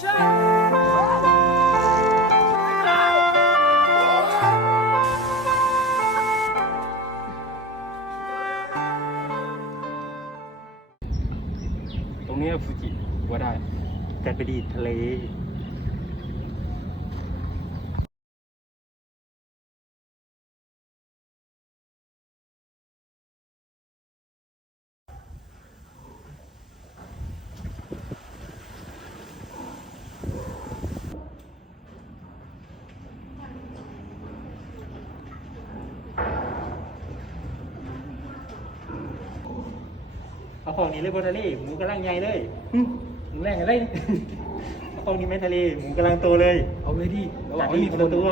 ตรงนี้ฟูจิว่าได้ แต่ไปดีดทะเล นี้เลยบนทะเลหมูกำลังใหญ่เลยหึหมูแรงอะไร เอาของนี้ไม่ทะเลหมูกำลังโตเลยเอาเลยดิระหจัว่าดงไม่ดีมีคคนนละตัตัว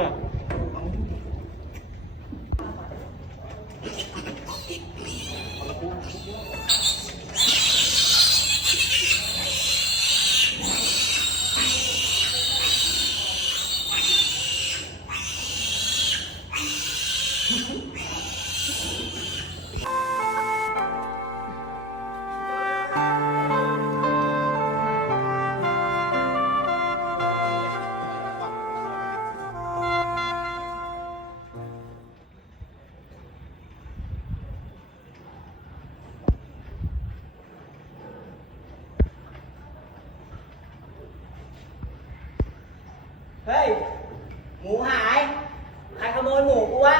เฮ้ย หมูหาย ใครขโมยหมูกูวะ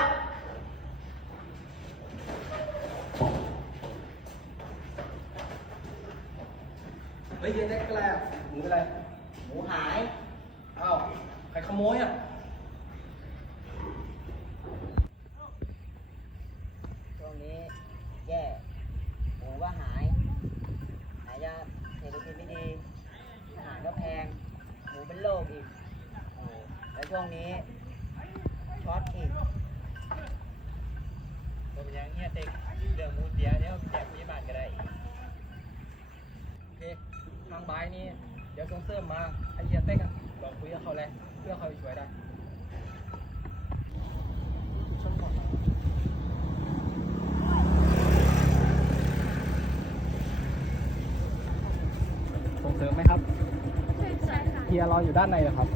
เฮ้ยเย็นได้กระไรอะหมูเป็นไรหมูหาย อ้าว ใครขโมยอะ ช่วงนี้แย่หมูก็หาย หายากเศรษฐกิจไม่ดีอาหารก็แพง หมูเป็นโรคอีก ช่วงนี้ช็อตอีกผมยังเงี้ยเต็กเรื่องมูเดียเนี่ยแจกพยาบาลก็ได้โอเคทางบายนี่เดี๋ยวส่งเสริมมาไอเฮียเต็กอะลองคุยกับเขาเลยเพื่อเขาจะช่วยได้ชนก่อนนะส่งเสริมไหมครับใช่ค่ะเฮียรออยู่ด้านในเหรอครับ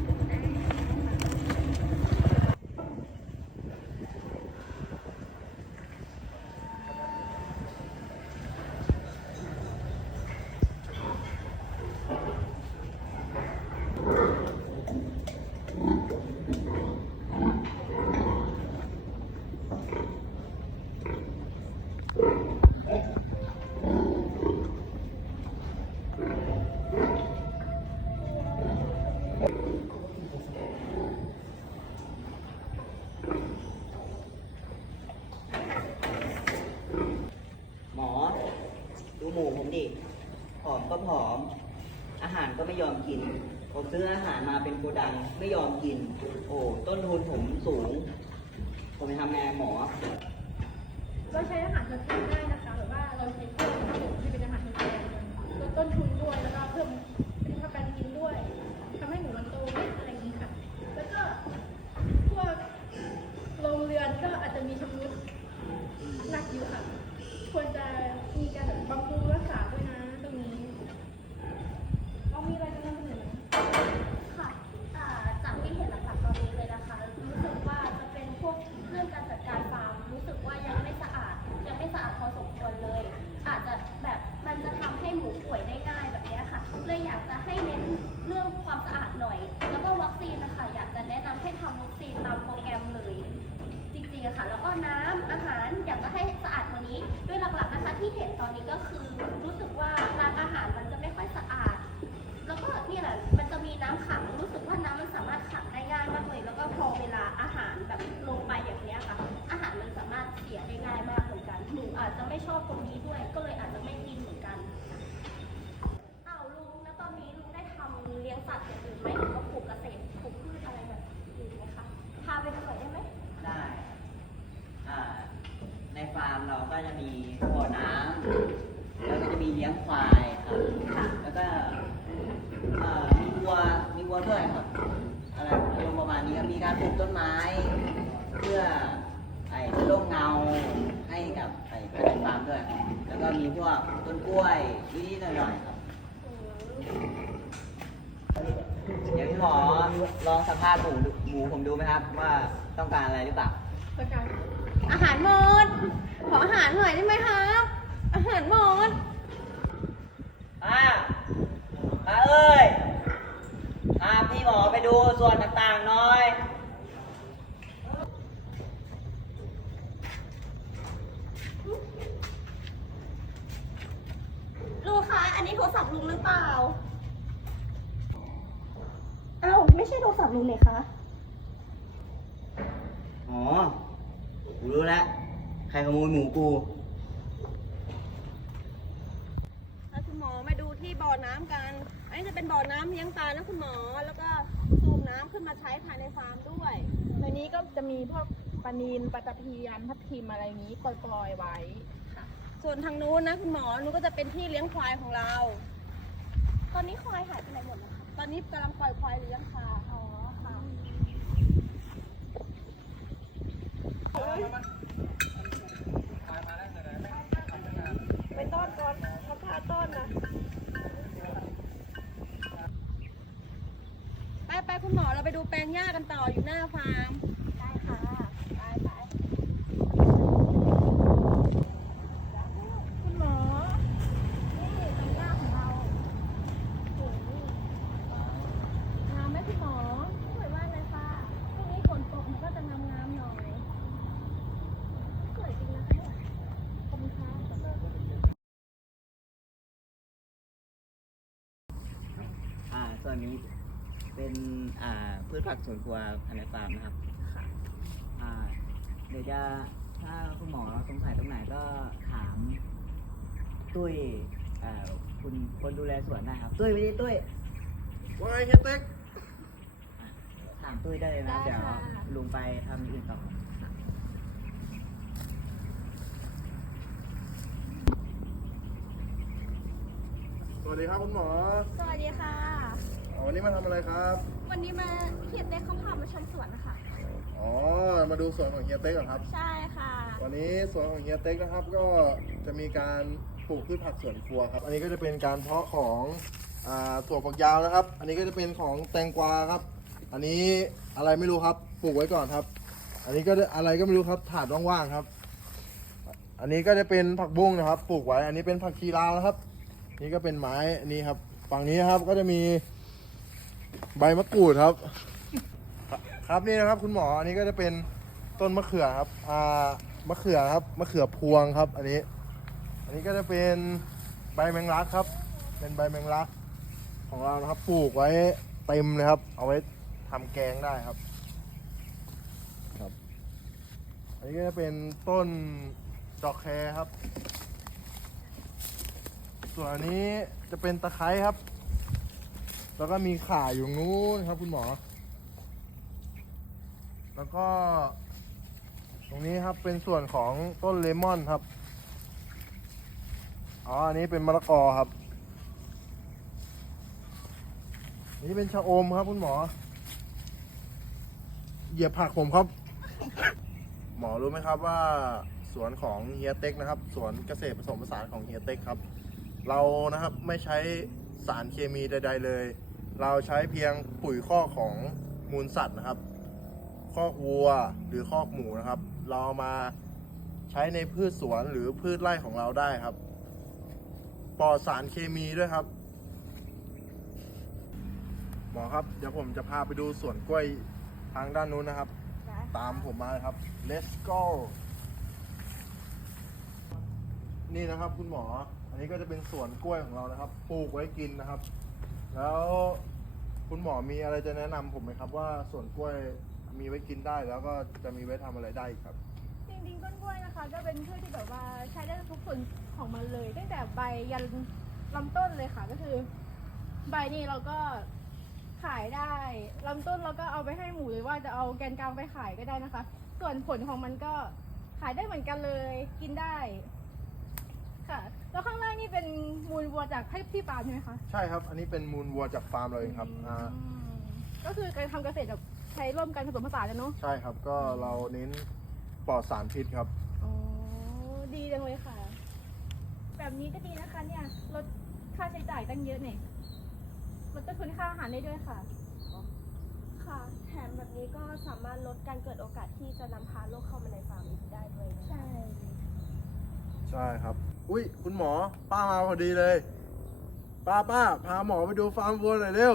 หมอ ดูหมูผมดิ ผอมก็ผอม อาหารก็ ไม่ยอมกิน ผมซื้ออาหารมาเป็นโกดังไม่ยอมกิน โอ้ต้นทุนผมสูง ผมไปทำไงหมอ เราใช้อาหารทดแทนได้นะคะแบบว่าเราใช้ต้นที่เป็นอาหารทดแทนลดต้นทุนด้วยแล้วก็เพิ่มเป็นกการกินด้วยทำให้หมูมันโตขึ้นอะไรอย่างนี้ค่ะ แล้วก็พวกโรงเรือนก็อาจจะมีชำรุดหนักอยู่ค่ะ ที่เห็นตอนนี้ก็คือรู้สึกว่าร้านอาหารมันจะไม่ค่อยสะอาด แล้วก็นี่แหละมันจะมีน้ำขังรู้สึกว่าน้ำมันสามารถขังได้ง่ายมากเลย แล้วก็พอเวลาอาหารแบบลงไปอย่างเนี้ยค่ะ อาหารมันสามารถเสียได้ง่ายมากเหมือนกันหนูอาจจะไม่ชอบตรงนี้ด้วย ก็เลยอาจจะไม่กินเหมือนกันอ้าวลุงแล้วตอนนี้ลุงได้ทำเลี้ยงสัตว์อย่างอื่นไหมหรือว่าปลูกเกษตรปลูกพืชอะไรแบบอื่นไหมคะพาไปดูหน่อยได้ไหมได้อ่าในฟาร์มเราก็จะมีบ่อน้ำ แล้วก็จะมีเลี้ ยงควายครับ แล้วก็อ่ามีวัว มีวัวด้วยครับ อะไรอารมณ์ประมาณนี้ครับ มีการปลูกต้นไม้ เพื่อไอ้ร่มเงาให้กับไอ้ภายในฟาร์มด้วย แล้วก็มีพวกต้นกล้วยนิดๆหน่อยๆครับอืมหมอลองสัมภาษณ์หมูหมูผมดูไหมครับ ว่าต้องการอะไรหรือเปล่าประกันอาหารหมด ขออาหารหน่อยได้ไหมคะอาหารหมด อ่ามาเอ้ยพาพี่หมอไปดูส่วนต่างๆหน่อยลูกคะ อันนี้โทรศัพท์ลุงหรือเปล่าเอ้าไม่ใช่โทรศัพท์ลุงเนี่ยคะ อ๋อ กูรู้แล้ว ใครขโมยหมูกู แล้วคุณหมอมาดูที่บ่อน้ำกั นอันนี้จะเป็นบ่อน้ำเลี้ยงปลานะคุณหมอ แล้วก็สูบน้ำขึ้นมาใช้ภายในฟาร์มด้วย ในนี้ก็จะมีพวกปลานีนปลาตะเพียนทับทิมอะไรอย่างนี้ปล่อยๆไว้ ส่วนทางนู้นนะคุณหมอนู้นก็จะเป็นที่เลี้ยงควายของเรา ตอนนี้ควายหายไปไหนหมดแล้วคะตอนนี้กำลังปล่อยควายเลี้ยงค่ะ อ๋อค่ะ ไปต้อนก่อนเขาพาต้อนนะไปไป คุณหมอเราไปดูแปลงหญ้ากันต่ออยู่หน้าฟาร์มได้ค่ะไปไปคุณหมอ นี่แปลงหญ้าของเราโอ้โหงามไหมคุณหมอสวยมากเลยค่ะช่งนี้ฝนตกมันก็จะงามๆหน่อยสวยจริงนะคะเนี่ยขอบคุณค่ะอ่าส่วนนี้ เป็นอ่าพืชผักสวนครัวภายในฟาร์มนะครับค่ะอ่าเดี๋ยวจะถ้าคุณหมอสงสัยตรงไหนก็ถามตุ้ยอ่าคุณคนดูแลสวนได้ครับ ตุ้ยไปดิตุ้ยว่าไงเฮียเต็กอะถามตุ้ยได้เลยนะได้เดี๋ยวค่ะ ลุงไปทำอย่างอื่นต่อ สวัสดีครับคุณหมอ สวัสดีค่ะอ๋อ วันนี้มาทำอะไรครับ วันนี้มาเขียนเด็กเขาพามาชมสวนนะคะ อ๋อ มาดูสวนของเฮียเต็กก่อนครับ ใช่ค่ะ วันนี้สวนของเฮียเต็กนะครับ ก็จะมีการปลูกพืชผักสวนครัวครับ อันนี้ก็จะเป็นการเพาะของอ่าถั่วฝักยาวนะครับ อันนี้ก็จะเป็นของแตงกวาครับ อันนี้อะไรไม่รู้ครับ ปลูกไว้ก่อนครับ อันนี้ก็อะไรก็ไม่รู้ครับ ถาดว่างๆครับ อันนี้ก็จะเป็นผักบุ้งนะครับ ปลูกไว้ อันนี้เป็นผักชีลาวนะครับ นี่ก็เป็นไม้อันนี้ครับ ฝั่งนี้นะครับก็จะมี ใบมะกรูดครับ ครับนี่นะครับคุณหมออันนี้ก็จะเป็นต้นมะเขือครับอ่ามะเขือครับมะเขือพวงครับ อันนี้ อันนี้ก็จะเป็นใบแมงลักครับ เป็นใบแมงลักของเรานะครับปลูกไว้เต็มเลยครับ เอาไว้ทำแกงได้ครับ ครับ อันนี้ก็จะเป็นต้นดอกแครครับ ส่วนอันนี้จะเป็นตะไคร้ครับ แล้วก็มีขาอยู่นู้นครับ คุณหมอ แล้วก็ ตรงนี้ครับเป็นส่วนของต้นเลมอนครับ อ๋อ อันนี้เป็นมะละกอครับนนี้เป็นชะอมครับ คุณหมอ เหยียบผักผมครับ หมอรู้ไหมครับว่าสวนของเฮียเต็กนะครับ สวนเกษตรผสมผสานของเฮียเต็กครับ เรานะครับไม่ใช้สารเคมีใด ๆ เลย เราใช้เพียงปุ๋ยคอกของมูลสัตว์นะครับคอกวัวหรือคอกหมูนะครับ เราเอามาใช้ในพืชสวนหรือพืชไร่ของเราได้ครับ ปลอดสารเคมีด้วยครับ หมอครับ เดี๋ยวผมจะพาไปดูสวนกล้วยทางด้านนู้นนะครับ ตามผมมาเลยครับ let's go นี่นะครับคุณหมอ อันนี้ก็จะเป็นสวนกล้วยของเรานะครับ ปลูกไว้กินนะครับ แล้วคุณหมอมีอะไรจะแนะนำผมไหมครับ ว่าสวนกล้วยมีไว้กินได้แล้วก็จะมีไว้ทำอะไรได้อีกครับ จริงๆต้นกล้วยนะคะ ก็เป็นพืชที่แบบว่าใช้ได้ทุกส่วนของมันเลย ตั้งแต่ใบยันลำต้นเลยค่ะก็คือ ใบนี่เราก็ขายได้ลำต้นเราก็เอาไปให้หมูหรือว่าจะเอาแกนกลางไปขายก็ได้นะคะ ส่วนผลของมันก็ขายได้เหมือนกันเลย กินได้ ค่ะ แล้วข้างล่างนี่ เป็นมูลวัวจากให้ที่ฟาร์มใช่ไหมคะใช่ครับ อันนี้เป็นมูลวัวจากฟาร์มเราเองครับอ่าอืมก็คือการทำเกษตรแบบใช้ร่วมกันผสมผสานเลยเนาะใช่ครับ ก็เราเน้นปลอดสารพิษครับ อ๋อดีจังเลยค่ะ แบบนี้ก็ดีนะคะเนี่ยลดค่าใช้จ่ายตั้งเยอะเนี่ยลดต้นทุนค่าอาหารได้ด้วยค่ะ ค่ะ แถมแบบนี้ก็สามารถลดการเกิดโอกาสที่จะนำพาโรคเข้ามาในฟาร์มได้ด้วยนะใช่ใช่ครับ อุ้ยคุณหมอ ป้ามาพอดีเลย ป้าป้าพาหมอไปดูฟาร์มวัวหน่อยเร็ว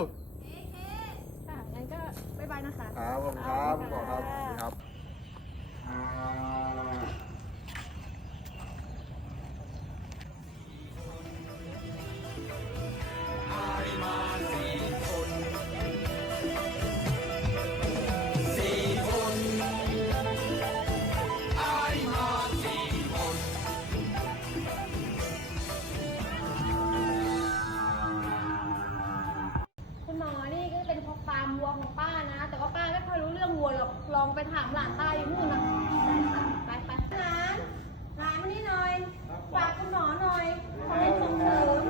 ค่ะงั้นก็บ๊ายบายนะคะ ครับผมครับคุณหมอครับสวัสดีครับ หลานป้าอยู่นู่นนะไปไปหลานหลานมานี่หน่อยฝากคุณหมอหน่อยขอให้ส่งเสริม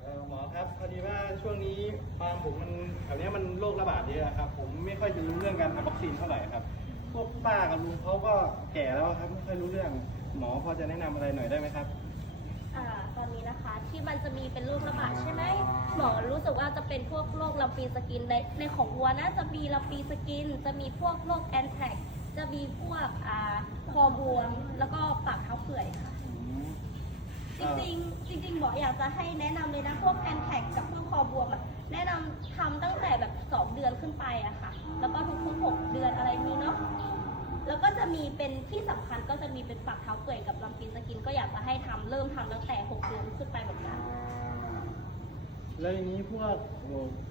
เอ่อหมอครับพอดีว่าช่วงนี้ฟาร์มผมมันแถวเนี้ยมันโรคระบาดเยอะครับ ผมไม่ค่อยจะรู้เรื่องการทำวัคซีนเท่าไหร่ครับ พวกป้ากับลุงเขาก็แก่แล้วครับไม่ค่อยรู้เรื่องหมอพอจะแนะนำอะไรหน่อยได้ไหมครับ นนี้นะคะ ที่มันจะมีเป็นโรคระบาดใช่ไหมหมอรู้สึกว่าจะเป็นพวกโรคลำปีสกินในในของวัวนะจะมีลำปีสกิน จะมีพวกโรคแอนแทรกจะมีพวกอ่าคอบวมแล้วก็ปากเท้าเปื่อยค่ะ จริงๆจริงๆหมออยากจะให้แนะนำเลยนะพวกแอนแทกกับพวกคอบวมอะแนะนำทำตั้งแต่แบบ 2 เดือนขึ้นไปอะค่ะ แล้วก็ทุกๆ6เดือนอะไรนี้เนาะ แล้วก็จะมีเป็นที่สำคัญก็จะมีเป็นปากเท้าเปื่อยกับลำปีสกิน ก็อยากจะให้ทำเริ่มทำตั้งแต่6เดือนขึ้นไปเหมือนกันแล้วอย่างนี้พวก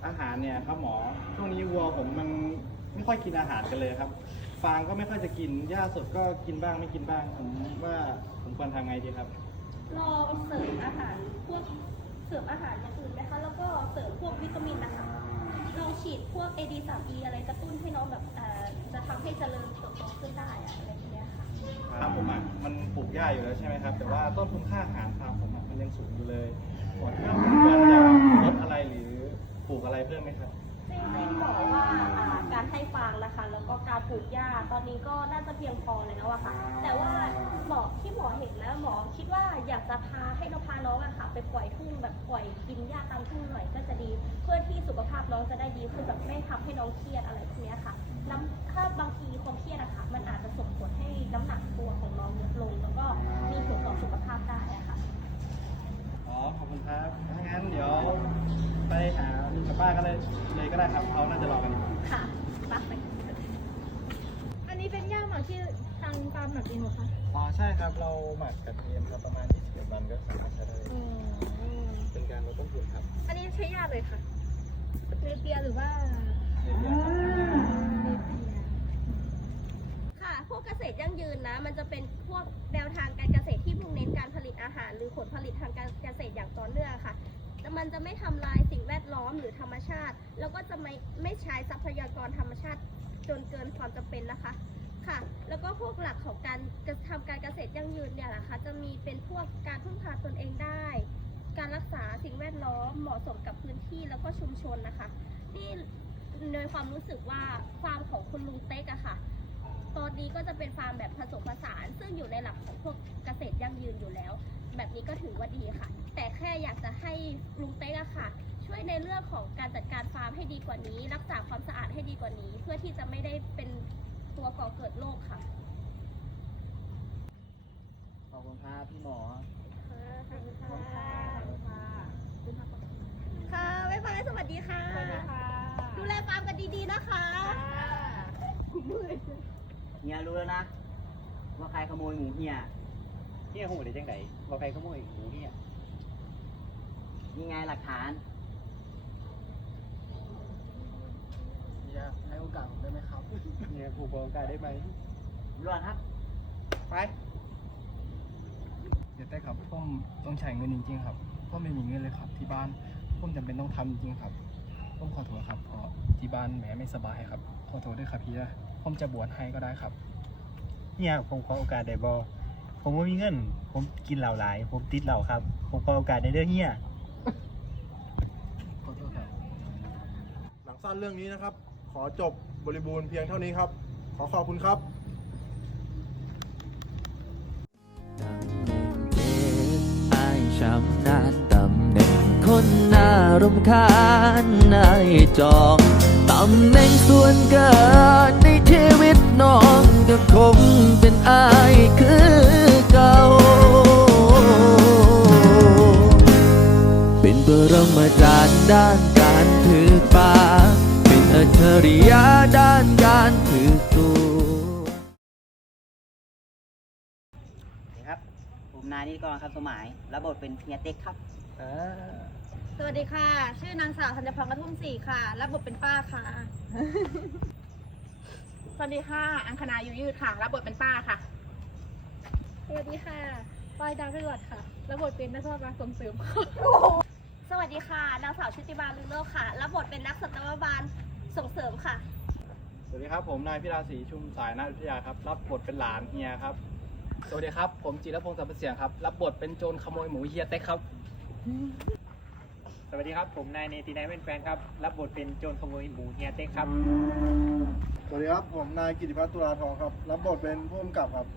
อาหารเนี่ยครับหมอช่วงนี้วัวผมมันไม่ค่อยกินอาหารกันเลยครับฟางก็ไม่ค่อยจะกินหญ้าสดก็กินบ้างไม่กินบ้างผมว่าผมควรทำไงดีครับลองเสริมอาหารพวกเสริมอาหารอย่างอื่นนะคะแล้วก็เสริมพวกวิตามินนะคะ ลองฉีดพวก AD 3 E อะไรกระตุ้นให้น้องแบบเอ่อจะทำให้เจริญเติบโตขึ้นได้อะอะไรอย่างเงี้ยค่ะฟาร์มผมอะมันปลูกหญ้าอยู่แล้วใช่ไหมครับ แต่ว่าต้นทุนค่าอาหารฟาร์มผมอะมันยังสูงอยู่เลยหมอคิดว่าผมควรจะลดอะไรหรือปลูกอะไรเพิ่มไหมครับจริงๆบอกว่าอ่าการให้ฟางนะคะ แล้วก็การปลูกหญ้าตอนนี้ก็น่าจะเพียงพอแล้วอะค่ะ แต่ว่าหมอ ที่หมอเห็นแล้วหมอคิดว่าอยากจะพาให้น้องพาน้องอะค่ะ ไปปล่อยทุ่งแบบปล่อยกินหญ้าตามทุ่งหน่อยก็จะดี เพื่อที่สุขภาพน้องจะได้ดีขึ้นแบบไม่ทำให้น้องเครียดอะไรพวกเนี้ยค่ะน้ำถ้าบางทีความเครียดอะค่ะ มันอาจจะส่งผลให้น้ำหนักตัวของน้องลดลง แล้วก็มีผลต่อสุขภาพได้อะค่ะอ๋อขอบคุณครับถ้างั้นเดี๋ยวไปหาลุงกับป้าก็เลยเลยก็ได้ครับเขาน่าจะรอกันอยู่ค่ะไปไปอัน นี้เป็นย่าหมักที่ทางฟาร์มหมักเองเหรอคะอ๋อใช่ครับเราหมักกระเทียมครับประมาณ21วันก็สามารถใช้ได้เลยอืมเป็นการลดต้นทุนครับอันนี้ใช้ยาเลยค่ะเนเปียหรือว่าค่ะพวกเกษตรยั่งยืนนะ มันจะเป็นพวกแนวทางการเกษตรที่มุ่งเน้นการผลิตอาหาร หรือผลผลิตทางการเกษตรอย่างต่อเนื่องค่ะแต่มันจะไม่ทำลายสิ่งแวดล้อมหรือธรรมชาติ แล้วก็จะไม่ไม่ใช้ทรัพยากรธรรมชาติจนเกินความจำเป็นนะคะ ค่ะ แล้วก็พวกหลักของการทำการเกษตรยั่งยืนเนี่ยนะคะจะมีเป็นพวกการพึ่งพาตนเองได้ การรักษาสิ่งแวดล้อมเหมาะสมกับพื้นที่แล้วก็ชุมชนนะคะ นี่โดยความรู้สึกว่าฟาร์มของคุณลุงเต๊กอะค่ะ ตอนนี้ก็จะเป็นฟาร์มแบบผสมผสาน ซึ่งอยู่ในหลักของพวกเกษตรยั่งยืนอยู่แล้ว แบบนี้ก็ถือว่าดีค่ะ แต่แค่อยากจะให้ลุงเต๊กอะค่ะ ช่วยในเรื่องของการจัดการฟาร์มให้ดีกว่านี้ รักษาความสะอาดให้ดีกว่านี้ เพื่อที่จะไม่ได้เป็น ตัวก่อเกิดโรคค่ะ ขอบคุณครับพี่หมอ ค่ะบ๊ายบายสวัสดีค่ะ ดูแลฟาร์มกันดีๆนะคะเฮียรู้แล้วนะ ว่าใครขโมยหมูเฮียเฮียหูได้จังไดว่าใครขโมยหมูเฮียนี่ไงหลักฐาน อยากให้โอกาสผมได้ไหมครับเฮียผูกโอกาสได้ไหมรอดครับ ไป เดี๋ยวแต่ครับผมต้องใช้เงินจริงๆครับเพราะไม่มีเงินเลยครับ ที่บ้านผมจำเป็นต้องทำจริงๆครับผมขอโทษครับเพราะที่บ้านแม่ไม่สบายครับขอโทษด้วยครับพี่นะผมจะบวชให้ก็ได้ครับเฮียผมขอโอกาสได้บอผมว่ามีเงิน ผมกินเหล้าหลาย ผมติดเหล้าครับ ผมขอโอกาสได้เด้อเฮีย ขอโทษครับ หนังสั้นเรื่องนี้นะครับ ขอจบบริบูรณ์เพียงเท่านี้ครับ ขอขอบคุณครับชำนาญตำแหน่งคนน่ารำคาญนายจองตำแหน่งส่วนเกินในชีวิตน้องก็คงเป็นอายคือเก่า เป็นปรมาจารย์ด้านการถือปลาเป็นอั จฉริยะด้านการถือตัวสวัสดีครับผมนายนิติกรคำสมัยรับบทเป็นเฮียเต็กครับ สวัสดีค่ะ ชื่อนางสาวธัญพรกระทุ่มศรีค่ะ รับบทเป็นป้าค่ะ สวัสดีค่ะ อังคณาอยู่ยืดค่ะ รับบทเป็นป้าค่ะ สวัสดีค่ะปอยดาวพิรดค่ะ รับบทเป็นนักโทษมาส่งเสริมค่ะสวัสดีค่ะ นางสาวชุติมาลุโลกค่ะ รับบทเป็นนักสัตวบาล ส่งเสริมค่ะ สวัสดีครับ ผมนายพิราศรีชุมสายนาวิทยาครับ รับบทเป็นหลานเฮียครับ สวัสดีครับ ผมจิรพงศ์สัมปเสียงครับ รับบทเป็นโจรขโมยหมูเฮียเต็กครับ สวัสดีครับ ผมนายเนตินายเป็นแฟนครับ รับบทเป็นโจรขโมยหมูเฮียเต็กครับ สวัสดีครับ ผมนายกิติพัฒน์ตุลาทองครับ รับบทเป็นผู้กำกับครับ